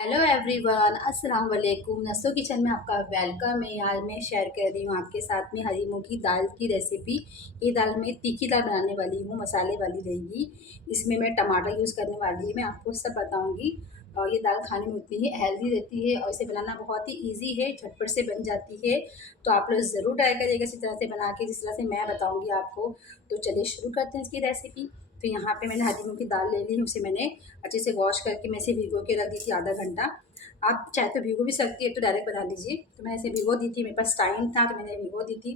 Hello everyone, अस्सलाम वालेकुम। नसो किचन में आपका वेलकम है। आज मैं शेयर कर रही हूँ आपके साथ में हरी मूंग की दाल की रेसिपी। ये दाल मैं तीखी दाल बनाने वाली हूँ, मसाले वाली रहेगी। इसमें मैं टमाटर यूज़ करने वाली हूँ, मैं आपको सब बताऊँगी। और ये दाल खाने में उतनी ही हेल्दी रहती है और इसे बनाना बहुत ही ईजी है, झटपट से बन जाती है। तो आप लोग ज़रूर ट्राई करिएगा इसी तरह से बना के, जिस तरह से मैं बताऊँगी आपको। तो चलिए शुरू करते हैं इसकी रेसिपी। तो यहाँ पे मैंने हरी मूँग की दाल ले ली, उसे मैंने अच्छे से वॉश करके मैं इसे भिगो के रख दी थी आधा घंटा। आप चाहे तो भिगो भी सकती है, तो डायरेक्ट बना लीजिए। तो मैं इसे भिगो दी थी, मेरे पास टाइम था तो मैंने भिगो दी थी।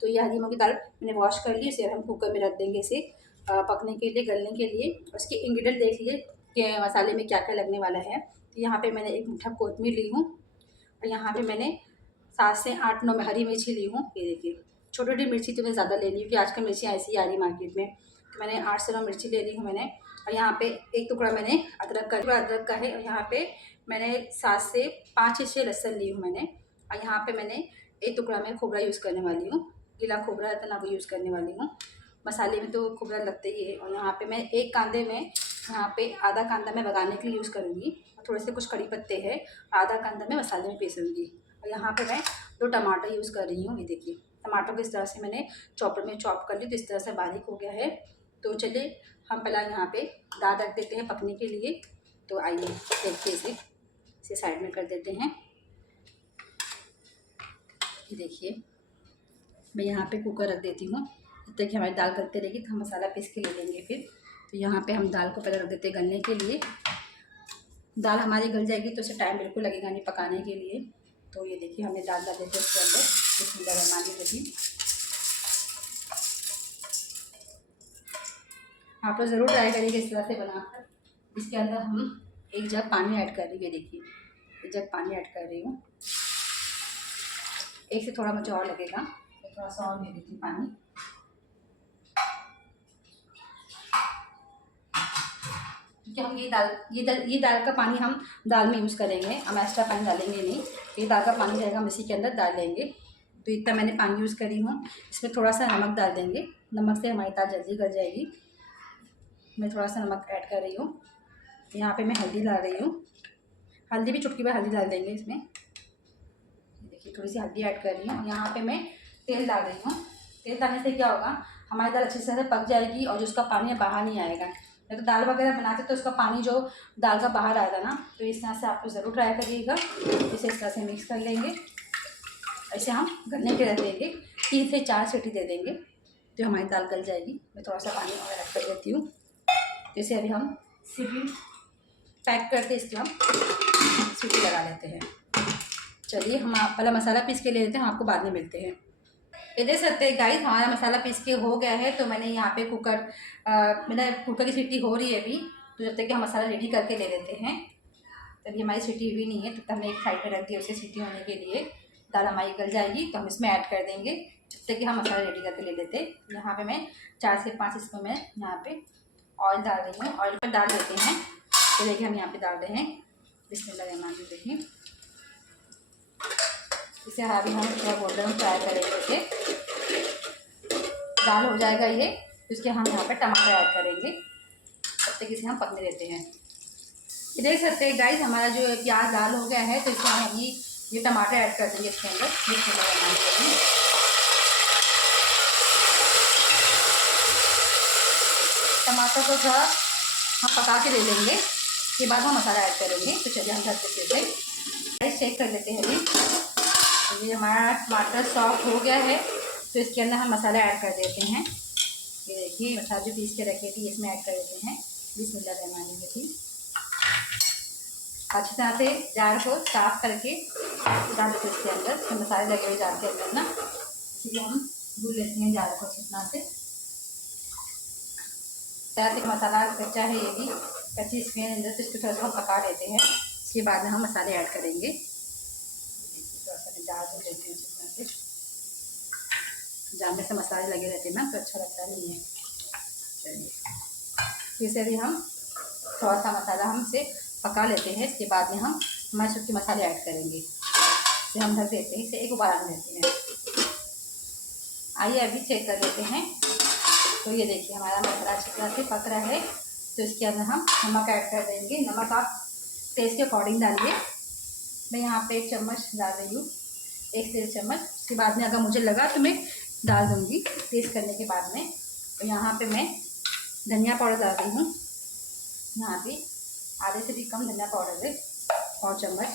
तो ये हरी मूँग की दाल मैंने वॉश कर ली, इसे हम कुकर में रख देंगे इसे पकने के लिए, गलने के लिए। उसके इंग्रेडिएंट देख लिए कि मसाले में क्या क्या लगने वाला है। तो यहाँ पे मैंने एक मुट्ठा कोतमीर ली हूँ और यहाँ पे मैंने 7 से 8 9 हरी मिर्ची ली हूँ। ये देखिए, छोटी-छोटी मिर्ची तो मैं ज़्यादा ले ली हूँ, क्योंकि आजकल मिर्चियाँ ऐसी ही आ रही मार्केट में। तो मैंने 8 से 9 मिर्ची ले ली हूँ मैंने। और यहाँ पे एक टुकड़ा मैंने अदरक का है। और यहाँ पे मैंने 7 से 5 हिस्से लहसुन ली हूँ मैंने। और यहाँ पे मैंने एक टुकड़ा मैं खोबरा यूज़ करने वाली हूँ, गीला खोबरा रहता है ना, वो यूज़ करने वाली हूँ। मसाले में तो खोबरा लगता ही है। और यहाँ पे मैं एक कांदे में, यहाँ पे आधा कांदा मैं बघाने के लिए यूज़ करूँगी और थोड़े से कुछ कड़ी पत्ते हैं, आधा कांदा मैं मसाले में पीसूँगी। और यहाँ पे मैं 2 टमाटर यूज़ कर रही हूँ। ये देखिए, टमाटर को इस तरह से मैंने चॉपर में चॉप कर ली, तो इस तरह से बारीक हो गया है। तो चलिए हम पहले यहाँ पे दाल रख देते हैं पकने के लिए। तो आइए देखिए, इसे साइड में कर देते हैं। ये देखिए, मैं यहाँ पे कुकर रख देती हूँ, जब तक कि हमारी दाल गलते रहेगी तो हम मसाला पीस के ले लेंगे फिर। तो यहाँ पे हम दाल को पहले रख देते हैं गलने के लिए। दाल हमारी गल जाएगी तो उसे टाइम बिल्कुल लगेगा नहीं पकाने के लिए। तो ये देखिए, हमने दाल डाल देते हैं उसके अंदर। बिस्मिल्लाहिर्रहमानिर्रहीम। आप लोग ज़रूर ट्राई करिएगा इस तरह से बनाकर। इसके अंदर हम एक जग पानी ऐड कर रही है। देखिए, एक जग पानी ऐड कर रही हूँ। एक से थोड़ा मुझे और लगेगा, मैं थोड़ा सा और दे देती हूँ पानी। क्योंकि हम ये दाल का पानी हम दाल में यूज़ करेंगे, हम एक्स्ट्रा पानी डालेंगे नहीं। ये दाल का पानी रहेगा, हम इसी के अंदर डाल लेंगे। तो इतना मैंने पानी यूज़ करी हूँ। इसमें थोड़ा सा नमक डाल देंगे, नमक से हमारी दाल जल्दी गल जाएगी। मैं थोड़ा सा नमक ऐड कर रही हूँ। यहाँ पे मैं हल्दी डाल रही हूँ, हल्दी भी चुटकी भर हल्दी डाल देंगे इसमें। देखिए, थोड़ी सी हल्दी ऐड कर रही हूँ। यहाँ पे मैं तेल डाल रही हूँ। तेल डालने से क्या होगा, हमारी दाल अच्छी तरह से पक जाएगी और जो उसका पानी है बाहर नहीं आएगा। नहीं तो दाल वगैरह बनाते तो उसका पानी जो दाल का बाहर आएगा ना। तो इस तरह से आपको ज़रूर ट्राई करिएगा। इसे इस तरह से मिक्स कर लेंगे। ऐसे हम गलने के रख देंगे, 3 से 4 सीटी दे देंगे तो हमारी दाल गल जाएगी। मैं थोड़ा सा पानी और ऐड कर देती हूँ। जैसे अभी हम सीटी पैक करके इसकी हम सीटी लगा लेते हैं। चलिए, हम आप पहले मसाला पीस के ले लेते हैं, हम आपको बाद में मिलते हैं। ये देख सकते हैं गाइस, हमारा मसाला पीस के हो गया है। तो मैंने यहाँ पे मेरा कुकर की सीटी हो रही है अभी। तो जब तक कि हम मसाला रेडी करके ले लेते हैं, तभी हमारी सीटी हुई नहीं है, तो हमने एक साइड पे रख दिया उसे सीटी होने के लिए। दाल हमारी गल जाएगी तो हम इसमें ऐड कर देंगे, जब तक कि हम मसाला रेडी करके ले लेते हैं। यहाँ पे मैं 4 से 5 स्पून में यहाँ पे ऑयल डाल रही हूँ। ऑयल पर डाल देते हैं। तो देखिए, हम यहाँ पे डाल रहे हैं बिस्मिल्लाहिर्रहमानिर्रहीम। इसे अभी हम थोड़ा गोल्डन फ्राई करेंगे। इसे दाल हो जाएगा ये, तो इसके हम यहाँ पे टमाटर ऐड करेंगे। तब तक इसे हम पकने देते हैं। ये देख सकते हैं गाइस, हमारा जो प्याज लाल हो गया है, तो इसमें हम अभी ये टमाटर ऐड कर देंगे इसके अंदर। टमाटर को थोड़ा हम पका के ले लेंगे, इसके बाद हम मसाला ऐड करेंगे। तो चलिए हम ढक से चेक कर लेते हैं अभी। तो ये हमारा टमाटर सॉफ्ट हो गया है, तो इसके अंदर हम मसाला ऐड कर देते हैं। ये देखिए, मसाला जो पीस के रखे थे इसमें ऐड कर देते हैं। बिस्मिल्लाहिर्रहमानिर्रहीम। अच्छी तरह से जार को साफ करके डाल देते इसके अंदर। तो मसाले लगे हुए जार के अंदर ना, इसलिए हम धुल लेते हैं जार को अच्छी तरह से। तरह से मसाला कच्चा है, ये भी कच्ची इसके अंदर, तो इसको थोड़ा सा हम पका लेते हैं। इसके बाद में हम मसाले ऐड करेंगे। थोड़ा सा जार धुल लेते हैं अच्छी तरह से। जार में से मसाले लगे रहते हैं ना, तो अच्छा लगता नहीं है। चलिए, फिर से भी हम थोड़ा सा मसाला हम इसे पका लेते हैं। इसके बाद में हम हमारे सूखे मसाले ऐड करेंगे। इसे हम ढक देते हैं, इसे एक उबाल देते हैं। आइए अभी चेक कर लेते हैं। तो ये देखिए, हमारा मसाला अच्छी तरह से पक रहा है। तो इसके अंदर हम नमक ऐड कर देंगे। नमक आप टेस्ट के अकॉर्डिंग डालिए। मैं यहाँ पे 1 चम्मच डाल रही हूँ, 1 से 1 चम्मच। उसके बाद में अगर मुझे लगा तो मैं डाल दूँगी टेस्ट करने के बाद में। तो यहाँ पे मैं धनिया पाउडर डाल रही हूँ। यहाँ पे आधे से भी कम धनिया पाउडर है, 1 चम्मच।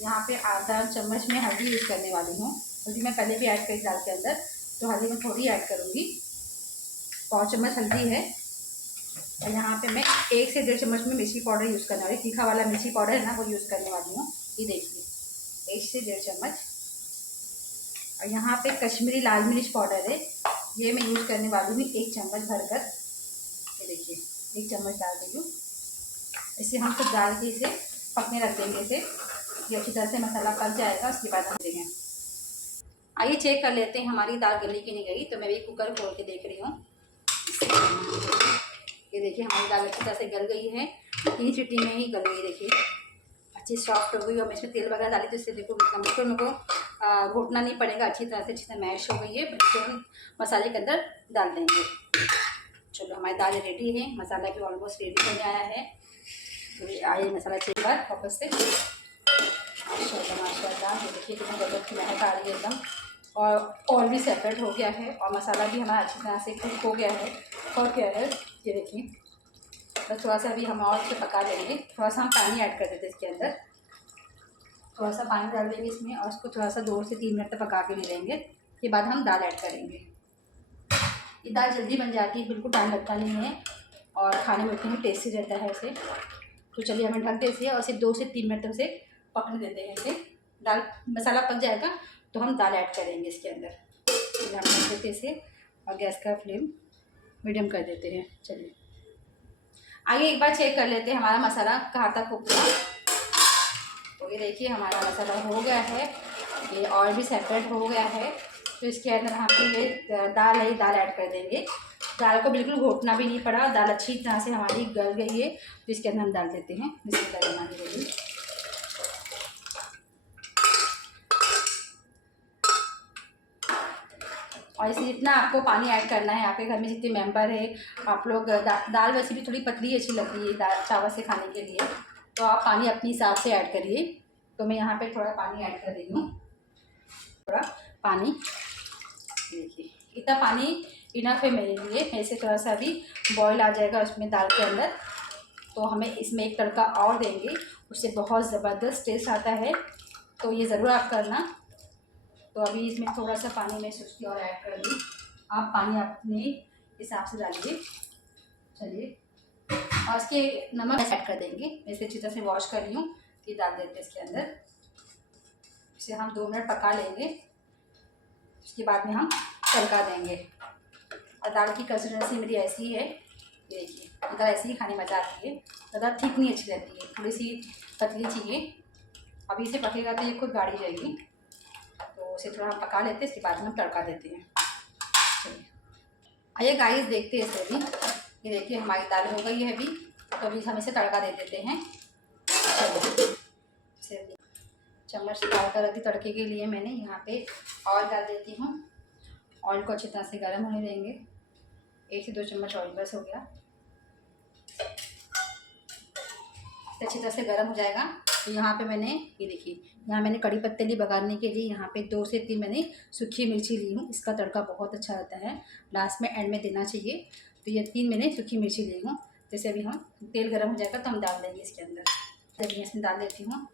यहाँ पे आधा चम्मच मैं हल्दी यूज़ करने वाली हूँ। हल्दी मैं पहले भी ऐड करी दाल के अंदर, तो हल्दी मैं थोड़ी ऐड करूँगी। 1 चम्मच हल्दी है। और यहाँ पे मैं 1 से 1.5 चम्मच में मिर्ची पाउडर यूज़ करने वाली, तीखा वाला मिर्ची पाउडर है ना, वो यूज़ करने वाली हूँ। ये देखिए 1 से 1.5 चम्मच। और यहाँ पे कश्मीरी लाल मिर्च पाउडर है, ये मैं यूज़ करने वाली हूँ 1 चम्मच भरकर। ये देखिए 1 चम्मच डाल रही हूँ। इसे हम खूब डाल के इसे पकने रख देंगे। इसे ये अच्छी तरह से मसाला पक जाएगा, उसके बाद हम देंगे। आइए चेक कर लेते हैं हमारी दाल गली की नहीं गई। तो मैं भी कुकर खोल के देख रही हूँ। ये देखिए हमारी दाल अच्छी तरह से गल गई है, 3 सीटी में ही गल गई। देखिए अच्छी सॉफ्ट हो गई। और मैं इसमें तेल वगैरह डाली तो इससे देखो बिल्कुल मेरे को घोटना नहीं पड़ेगा, अच्छी तरह मैश हो गई है। इसको हम मसाले के अंदर डाल देंगे। चलो हमारी दाल रेडी है, मसाला भी ऑलमोस्ट रेडी हो गया है। तो आइए मसाला चेक कर वापस से। माशाल्लाह ये देखिए कितनी गजब की महक आ रही है एकदम। और ऑयल भी सेपरेट हो गया है और मसाला भी हमारा अच्छी तरह से कुक हो गया है। और क्या है ये देखिए, बस थोड़ा सा अभी हम और से पका लेंगे। थोड़ा सा हम पानी ऐड कर देते हैं इसके अंदर, थोड़ा सा पानी डाल देंगे इसमें और इसको थोड़ा सा 2 से 3 मिनट तक पका के ले लेंगे। उसके बाद हम दाल ऐड करेंगे। ये दाल जल्दी बन जाती है, बिल्कुल टाइम लगता नहीं है और खाने में उतना टेस्टी रहता है इसे। तो चलिए हमें ढक देते हैं और सिर्फ 2 से 3 मिनट तक से पकने देते हैं इसे। दाल मसाला पक जाएगा तो हम दाल ऐड करेंगे इसके अंदर। हम ढक देते इसे और गैस का फ्लेम मीडियम कर देते हैं। चलिए आइए एक बार चेक कर लेते हैं हमारा मसाला कहाँ तक कुक हुआ। तो ये देखिए हमारा मसाला हो गया है, ये ऑयल भी सेपरेट हो गया है। तो इसके अंदर हम ये दाल है, दाल ऐड कर देंगे। दाल को बिल्कुल घोटना भी नहीं पड़ा, दाल अच्छी तरह से हमारी गल गई है। तो इसके अंदर हम डाल देते हैं बिस्मिल्लाह। और इसे जितना आपको पानी ऐड करना है, आपके घर में जितने मेंबर है, आप लोग दाल वैसे भी थोड़ी पतली अच्छी लगती है दाल चावल से खाने के लिए, तो आप पानी अपने हिसाब से ऐड करिए। तो मैं यहाँ पे थोड़ा पानी ऐड कर रही हूँ, थोड़ा पानी। देखिए इतना पानी इनफ है मेरे लिए। ऐसे थोड़ा सा भी बॉईल आ जाएगा उसमें दाल के अंदर, तो हमें इसमें एक तड़का और देंगे, उससे बहुत ज़बरदस्त टेस्ट आता है। तो ये ज़रूर आप करना। तो अभी इसमें थोड़ा सा पानी मैं उसकी और ऐड कर दूँ। आप पानी अपने हिसाब से डालिए। चलिए और इसके नमक ऐड कर देंगे। इसे अच्छी तरह से वॉश कर रही हूँ, ये डाल देते हैं इसके अंदर। इसे हम 2 मिनट पका लेंगे, उसके बाद में हम तड़का देंगे। और दाल की कंसिस्टेंसी मेरी ऐसी है, ये देखिए दाल ऐसी ही खाने मज़ा आती है। ज़्यादा थिक नहीं अच्छी रहती है, थोड़ी सी पतली चाहिए। अभी इसे पकेगा तो ये खुद गाढ़ी जाएगी। तो उसे थोड़ा हम पका लेते हैं, इसके बाद में हम तड़का देते हैं। आइए गाइस देखते हैं इसे भी। ये देखिए हमारी दाल हो गई है अभी, तो अभी हम इसे तड़का दे देते हैं। चलिए चम्मच डालकर अभी तड़के के लिए मैंने यहाँ पे ऑयल डाल देती हूँ। ऑयल को अच्छी तरह से गर्म होने देंगे। 1 से 2 चम्मच ऑयल बस हो गया। अच्छी तरह से गर्म हो जाएगा। तो यहाँ पे मैंने ये देखिए, यहाँ मैंने कड़ी पत्ते बघारने के लिए यहाँ पे 2 से 3 मैंने सूखी मिर्ची ली हूँ। इसका तड़का बहुत अच्छा रहता है, लास्ट में एंड में देना चाहिए। तो ये 3 मैंने सूखी मिर्ची ली हूँ। जैसे अभी हम तेल गर्म हो जाएगा तो हम डाल देंगे इसके अंदर। चलिए इसमें डाल देती हूँ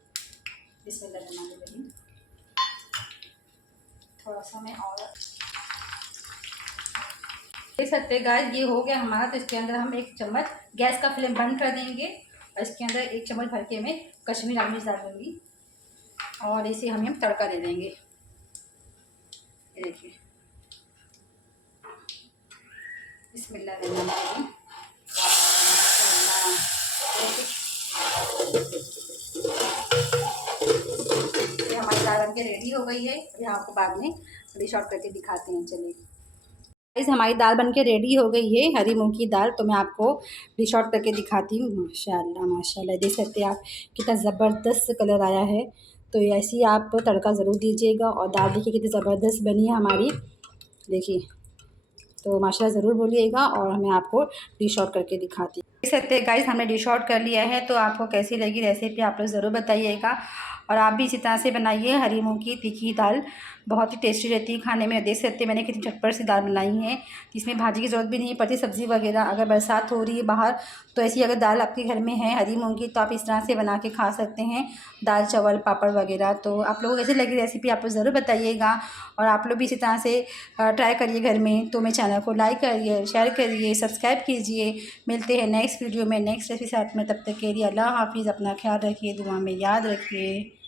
बिस्मिल्लाह। थोड़ा सा मैं और देख सकते हैं गाइस, ये हो गया हमारा। तो इसके अंदर हम 1 चम्मच गैस का फ्लेम बंद कर देंगे और इसके अंदर 1 चम्मच भर के मैं कश्मीरी लाल मिर्च डाल दूँगी और इसे हम तड़का दे देंगे। ये देखिए बिस्मिल्लाह। ये हमारी दाल बन के रेडी हो गई है। यहाँ आपको बाद में डिश आउट करके दिखाते हैं। चलिए गाइस हमारी दाल बन के रेडी हो गई है, हरी मूंग की दाल। तो मैं आपको डिश आउट करके दिखाती हूँ। माशाल्लाह माशाल्लाह, देख सकते हैं आप कितना ज़बरदस्त कलर आया है। तो ऐसे ही आप तड़का ज़रूर दीजिएगा। और दाल देखिए कितनी ज़बरदस्त बनी है हमारी, देखिए। तो माशाल्लाह ज़रूर बोलिएगा और मैं आपको डिश आउट करके दिखाती हूँ। देख सकते हैं गाइस, हमने डिश आउट कर लिया है। तो आपको कैसी लगी रेसिपी आप लोग ज़रूर बताइएगा। और आप भी इसी तरह से बनाइए हरी मूंग की तीखी दाल, बहुत ही टेस्टी रहती है खाने में। देख सकते हैं मैंने कितनी झटपट सी दाल बनाई है, इसमें भाजी की ज़रूरत भी नहीं पड़ती, सब्ज़ी वगैरह। अगर बरसात हो रही है बाहर तो ऐसी अगर दाल आपके घर में है हरी मूंग की, तो आप इस तरह से बना के खा सकते हैं, दाल चावल पापड़ वगैरह। तो आप लोगों को कैसी लगी रेसिपी आप लोग ज़रूर बताइएगा। और आप लोग भी इसी तरह से ट्राई करिए घर में। तो मेरे चैनल को लाइक करिए, शेयर करिए, सब्सक्राइब कीजिए। मिलते हैं नेक्स्ट वीडियो में नेक्स्ट रेसिपी साथ में। तब तक के लिए अल्लाह हाफिज़। अपना ख्याल रखिए, दुआ में याद रखिए।